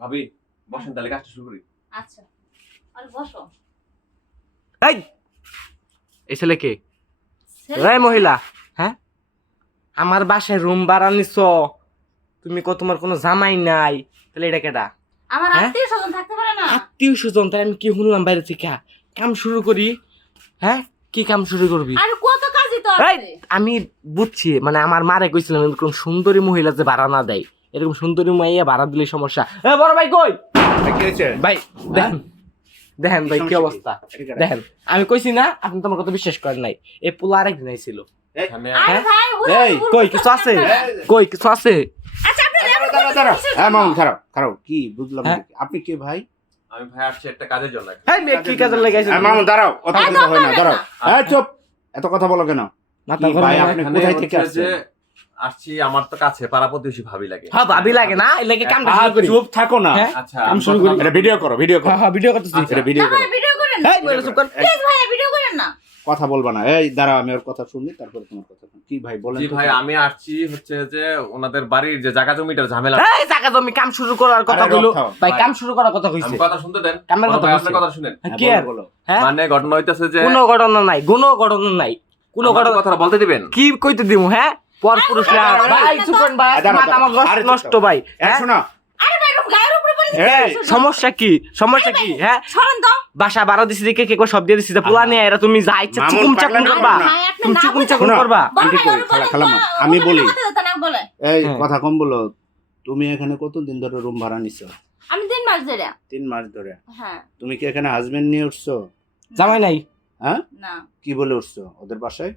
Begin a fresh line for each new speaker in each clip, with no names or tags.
ভাবি বসেন তাহলে কাজটা শুরু করি।
আচ্ছা। আর বসো।
এই! এই ছেলে কে? এই মহিলা। হ্যাঁ? আমার বাসায় রুম ভাড়া নিছ। তুমি কো তোমার কোনো জামাই নাই। তাহলে এটা কেটা
আমার
হ্যাঁ?
আত্মীয় স্বজন থাকতে পারে না?
আত্মীয় স্বজন তাই আমি কি শুনলাম বাইরে থেকে? কাম শুরু করি। হ্যাঁ? কি কাম শুরু করবি?
আর কত কাজই তো আছে।
আমি বুঝছি মানে আমার মারে কইছিলাম এরকম সুন্দরী মহিলা যে ভাড়া না দেয়। এরকম সুন্দরী মাইয়া ভাড়া দিলে সমস্যা। এ বড় ভাই কই? ভাই দেখেন দেখেন ভাই কি অবস্থা? দেখেন আমি কইছি না আপনি তোমার কথা বিশ্বাস করেন নাই। এই পোলা আরেকদিন আইছিল। কই কিছু আছে। কই কিছু আছে?
আচ্ছা আপনি
কি বুঝলাম না? কি। আপনি কে ভাই?
আমি ভাই আসছি একটা কাজের জন্য
মেয়ে কি কাজে লেগেছে
দাঁড়াও কথা হয় না দাঁড়াও।
না।
হ্যাঁ চুপ এত কথা বলো কেন? ভাই, আপনি কোথায় থেকে আসছেন?
আসছি আমার তো কাছে পাড়া প্রতিবেশী ভাবি লাগে।
হ্যাঁ ভাবি লাগে না? এই লাগে কামটা
আহ,
শুরু করি।
চুপ থাকো না।
হ্যাঁ?
আচ্ছা
কাম
আমি
শুরু
কথা
করি।
এটা ভিডিও করো ভিডিও করো।
হ্যাঁ হ্যাঁ ভিডিও করতেছি।
আচ্ছা।
এটা ভিডিও করো।
ভিডিও করেন
এই বলে চুপ কর।
প্লিজ ভাই ভিডিও করেন না।
কথা বলবা না। এই দাঁড়াও আমি ওর কথা শুনি তারপরে তোমার কথা কি ভাই বলেন
জি ভাই আমি আসছি হচ্ছে যে ওনাদের বাড়ির যে জায়গা জমিটার ঝামেলা।
এই জায়গা তুমি কাম শুরু করার কথা ভাই। কাম শুরু করার কথা কইছে।
আমি কথা শুনতে দেন।
কামের কথা
আপনার কথা শুনেন।
হ্যাঁ,
কি আর?
বলো
হ্যাঁ?
মানে ঘটনা হইতেছে যে
কোনো ঘটনা নাই কোনো ঘটনা নাই। কোনো ঘটনা
কথাটা বলতে দিবেন?
কি কইতে দিমু হ্যাঁ? পর পুরুষরা
আরে, আরে,
ভাই ভাই মাথা আমার নষ্ট ভাই হ্যাঁ?
শোনো।
আরে ভাই এরকম গায়ের উপরে পড়ে
এই,
দিচ্ছেন।
সমস্যা কি? সমস্যা কি? হ্যাঁ? বাসা বারো দিছি দেখে কে সব দিয়ে দিছি পোলা নিয়ে এরা তুমি যা ইচ্ছা চুকুম চাকুম করবা।
না।
তুমি
না
চুকুম চাকুম করবা।
আমি বলি।
না।
এই
হ্যাঁ।
কথা কম বলো তুমি এখানে কতদিন ধরে রুম ভাড়া নিছো?
আমি তিন মাস ধরে।
তিন মাস ধরে।
হ্যাঁ।
তুমি কি এখানে হাজবেন্ড নিয়ে উঠছো?
জামাই নাই?
হ্যাঁ?
না।
কি বলে উঠছো? ওদের বাসায়?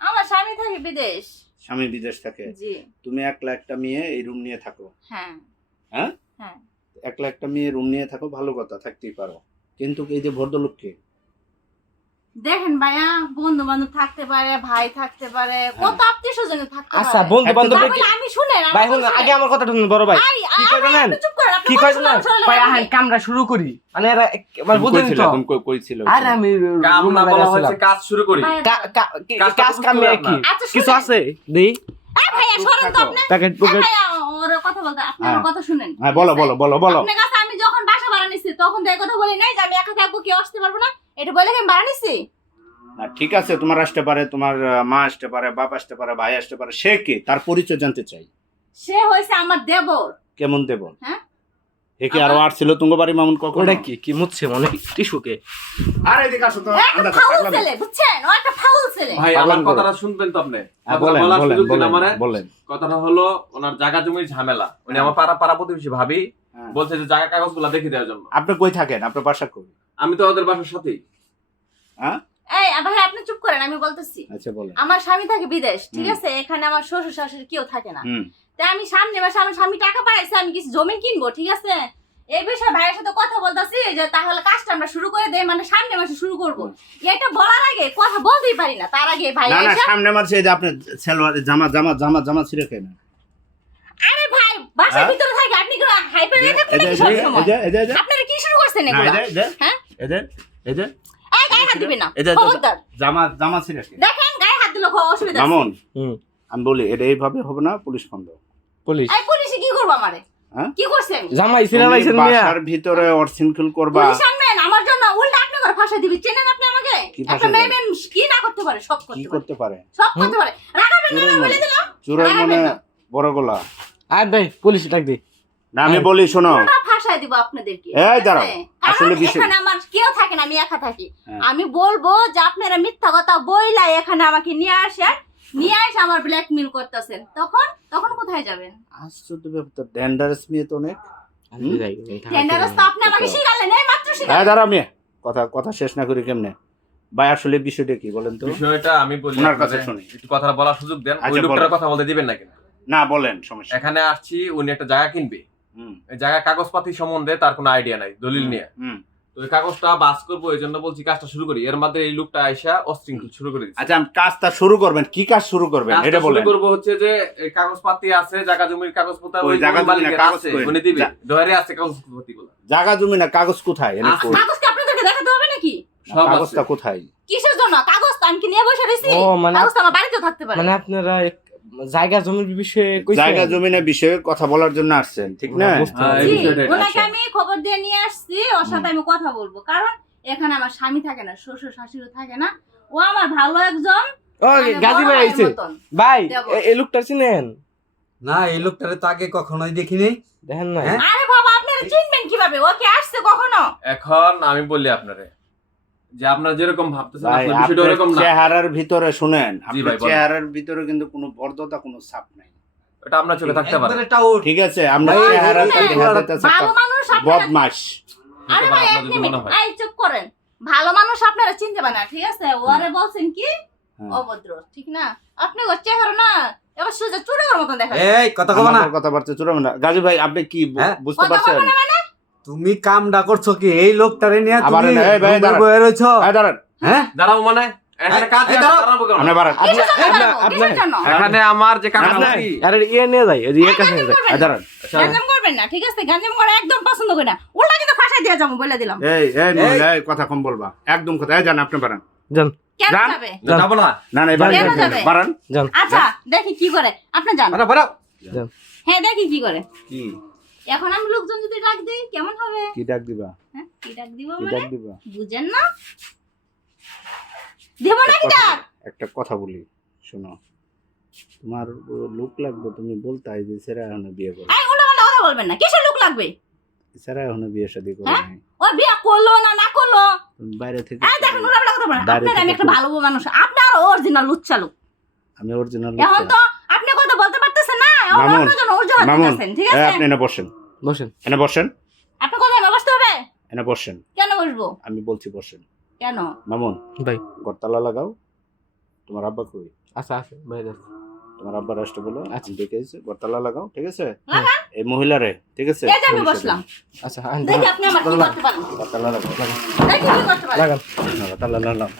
আমার স্বামী থাকে বিদেশ।
স্বামী বিদেশ থাকে তুমি একলা একটা মেয়ে এই রুম নিয়ে থাকো।
হ্যাঁ।
হ্যাঁ?
হ্যাঁ।
একলা একটা মেয়ে রুম নিয়ে থাকো ভালো কথা থাকতেই পারো। কিন্তু এই যে ভদ্রলোককে?
দেখেন ভাইয়া বন্ধু বান্ধব থাকতে পারে ভাই থাকতে পারে কত আত্মীয় স্বজন থাকতে
আচ্ছা বন্ধু বান্ধব
মানে আমি শুনে
ভাই
কথা
আগে আমার কথাটা শুনুন বড় ভাই। কি
করে চুপ
কি কয় ভাই আহেন কামরা শুরু করি। মানে এরা মানে বুঝেন তো?
তুমি কই- কইছিলে
আরে আমি
কাম
রুমে
না
বাইরে
বলা হয়েছে কাজ শুরু করি।
কা- কা- কি- কাজ কামে কি?
আচ্ছা,
কিছু আছে? দেই
এই ভাইয়া,
চুপ
সরেন তো আপনি।
প্যাকেট পুকেট
ওর কথা বলতে আপনি আমার
হ্যাঁ।
কথা শুনেন।
হ্যাঁ বলো বলো বলো বলো।
আপনার কাছে আমি যখন বাসা ভাড়া নিছি তখন তো এই কথা বলি নাই যে আমি একা থাকব কেউ আসতে পারব না। এটা বলে কি আমি ভাড়া নিছি?
না ঠিক আছে তোমার আসতে পারে তোমার মা আসতে পারে বাপ আসতে পারে ভাই আসতে পারে সে কে? তার পরিচয় জানতে চাই।
সে হয়েছে আমার দেবর।
কেমন দেব
হ্যাঁ?
এ কি আরও তুঙ্গ বাড়ি মামুন কখন?
ওটা কি? কি মুছছে মনে? টিস্যুকে
আরে এদিকে আসো তো
একটা ফাউল ছেলে বুঝছেন? ও একটা ফাউল ছেলে।
ভাই আমার কথাটা শুনবেন তো আপনি।
হ্যাঁ,
কথাটা
বলেন বলেন বলেন।
কথাটা হলো ওনার জায়গা জমির ঝামেলা। উনি। আমার পাড়া পাড়া প্রতিবেশী ভাবি।
হ্যাঁ।
বলছে যে জায়গা কাগজগুলো দেখে দেওয়ার জন্য।
আপনি কই থাকেন? আপনার বাসা কই?
আমি তো ওদের বাসার সাথেই।
হ্যাঁ?
এই ভাই আপনি চুপ করেন আমি বলতেছি।
আচ্ছা বলেন।
আমার স্বামী থাকে বিদেশ ঠিক আছে? এখানে আমার শ্বশুর শাশুড়ি কেউ থাকে না। তাই আমি সামনে মাসে আমার স্বামী টাকা পাঠাইছে আমি কিছু জমি কিনবো ঠিক আছে? এই বিষয়ে ভাইয়ের সাথে কথা বলতেছি যে তাহলে কাজটা আমরা শুরু করে দেই মানে সামনে মাসে শুরু করব। এটা বলার আগে কথা বলতেই পারি না তার আগে ভাই
না না সামনে এই যে আপনি সেলওয়ার জামা জামা জামা জামা ছিঁড়ে কেন
আরে ভাই বাসার
হ্যাঁ?
ভিতরে থাকে আপনি কি হাইপে
এই
হয়ে
যে
থাকবেন
এই
নাকি
যে
সবসময়?
এই যে এই যে এই যে।
আপনারা কি শুরু করছেন এগুলো? হ্যাঁ?
এই যে। এই
গায়ে হাত দিবেন না।
এই যে, এই যে,
খবরদার।
জামা জামা ছিঁড়ে
দেখেন গায়ে হাত দিলে অসুবিধা
মামুন
হুম।
আমি বলি এটা এইভাবে হবে না পুলিশ ফোন দাও
পুলিশ।
এই পুলিশে কি করব আমারে? কি করছেন
জামাই ছিলা লাইছেন মিয়া
বাসার ভিতরে অর্থিনকুল করবা।
পুলিশ আনবেন আমার জন্য উল্টা আপনি করে ফাঁসা দিবি। চেনেন আপনি আমাকে? একটা মেয়ে মেয়ে কি না করতে পারে সব করতে পারে।
করতে পারে?
সব করতে পারে। রাগাবেন না
চুরের
না বলে দিলাম।
চুরের মনে বড় গলা।
আয় ভাই পুলিশ ডাক দে।
না আমি বলি শোনো।
ফাঁসায় দিব আপনাদেরকে
এই দাঁড়াও, আসলে বিষয়-
এখানে আমার কেউ থাকে না আমি একা থাকি।
হ্যাঁ।
আমি বলব যে আপনারা মিথ্যা কথা বইলাই এখানে আমাকে নিয়ে আসেন নিয়ে এসে আমার ব্ল্যাকমেল করতেছেন। তখন তখন কোথায় যাবেন?
আশ্চর্য ব্যাপার তো ডেন্ডারাস মেয়ে তো অনেক?
তো আপনি আমাকে শিখালেন এই মাত্র
হ্যাঁ
শিখালেন
দাঁড়া মেয়ে। কথা কথা শেষ না করি কেমনে? ভাই আসলে বিষয়টা কি বলেন তো?
বিষয়টা আমি বলি
ওনার কাছে শুনি।
একটু কথাটা বলার সুযোগ দেন।
আচ্ছা,
ওই লোকটার কথা বলতে দিবেন না কিন্তু
না বলেন সমস্যা
এখানে আসছি উনি একটা জায়গা কিনবে।
হুম।
এই জায়গা কাগজপাতি সম্বন্ধে তার কোনো আইডিয়া নাই দলিল নিয়ে। তো ওই কাগজটা বাস করব এই জন্য বলছি কাজটা শুরু করি। এর মধ্যে এই লোকটা আইসা শুরু করে দিচ্ছে।
আচ্ছা কাজটা শুরু করবেন কি কাজ শুরু করবেন এটা
শুরু করব হচ্ছে যে কাগজপাতি আছে জায়গা জমির কাগজপত্র
ওই জায়গা জমি না, কাগজ
উনি দিবে।
যা-
আছে কাগজপাতি গুলো
জায়গা জমি না কাগজ কোথায়? এনে
আচ্ছা,
কই?
কাগজ কি আপনাদেরকে দেখাতে হবে নাকি?
সব
কাগজটা কোথায়?
কিসের জন্য? কাগজ আমি কি নিয়ে বসে
ও, মানে-
কাগজ আমার বাড়িতেও থাকতে পারে।
মানে আপনারা জায়গা জমির বিষয়ে
জায়গা জমিনের বিষয়ে কথা বলার জন্য আসছেন ঠিক না?
হ্যাঁ।
ওনাকে
আচ্ছা।
আমি খবর দিয়ে নিয়ে আসছি ওর সাথে আমি কথা বলব। কারণ এখানে আমার স্বামী থাকে না শ্বশুর শাশুড়ি থাকে না। ও আমার ভালো একজন
ও, গাজী ভাই আইছে। ভাই এ- এই লোকটা চিনেন?
না এই লোকটারে তো আগে কখনোই দেখিনি।
দেখেন না?
আরে বাবা আপনারা চিনবেন কীভাবে? ও কি আসছে কখনো?
এখন আমি বলি আপনারে যে আপনারা যেরকম ভাবতেছেন আসলে বিষয়টা না।
চেহারার ভিতরে শুনেন আপনার চেহারার ভিতরে কিন্তু কোনো বর্ধতা কোনো ছাপ নাই।
এটা আপনার চোখে থাকতে পারে।
ঠিক আছে আমরা চেহারাটা দেখা
আপনারা আরে ভাই এক মিনিট। আই চুপ করেন। ভালো মানুষ আপনারা চিনতে পারেন না ঠিক আছে? ওরে বলছেন কি। অভদ্র ঠিক না? আপনি ওর চেহারা না এবার সোজা চুরের মতন দেখা
এই কথা কব না।
কথাবার্তা চূড়ান্ত না। গাজী ভাই আপনি কি
হ্যাঁ?
বুঝতে পারছেন?
তুমি কাম কামডা করছ কি? এই লোকটারে নিয়ে
আবার
তুমি বয়ে রয়েছো?
এই দাঁড়ান।
হ্যাঁ?
দাঁড়াও মানে? এখানে আমার যে
আরে ইয়ে নিয়ে যাই ইয়ে কাছে নিয়ে যাই।
দাঁড়ান।
আচ্ছা,
করবেন না ঠিক আছে? করা একদম পছন্দ করি না। উল্টা কিন্তু ফাঁসাই দিয়ে যাব বলে দিলাম।
এই এই কথা কম বলবা। একদম কথা। এই জান আপনি
আচ্ছা দেখি কি করে। আপনি জান। হ্যাঁ দেখি কি করে।
কি?
এখন আমি লোকজন যদি ডাক দিই কেমন হবে?
কি ডাক দিবা?
হ্যাঁ কি ডাক দিব
কি
মানে?
ডাক দিবা?
বুঝেন না? দেব নাকি
কথা
ডাক?
একটা কথা বলি শোনো। তোমার লুক লাগবে তুমি বলতে যে সেরা এখন বিয়ে করো।
এই উল্টা পাল্টা কথা বলবেন না। কিসের লোক লাগবে?
সেরা এখন বিয়ে শাদী করো
হ্যাঁ? ও বিয়া করল না না করল?
বাইরে থেকে
এই দেখেন উল্টা পাল্টা কথা বলেন। আপনার আমি একটা ভালো মানুষ। আপনার অরিজিনাল লুচ্চা লোক।
আমি অরিজিনাল
এখন তো আপনি কথা বলতে না
মামুন, মামুন
আছে?
আপনি এনে বসেন।
বসেন।
এনে বসেন।
আপনি কোথায় বসতে হবে?
এনে বসেন।
কেন বসবো?
আমি বলছি বসেন।
কেন?
মামুন
ভাই।
গড়তালা লাগাও। তোমার আব্বা কই?
আচ্ছা আছে বাইরে
তোমার আব্বার আসতে বলো
আচ্ছা।
দেখে এসে গড়তালা লাগাও ঠিক আছে? এই মহিলারে ঠিক আছে?
আমি বসলাম।
আচ্ছা
দেখি আপনি আমার কি করতে পারেন।
গড়তালা লাগাও।
দেখি কি করতে পারেন।
লাগান।
গড়তালা লাগাও।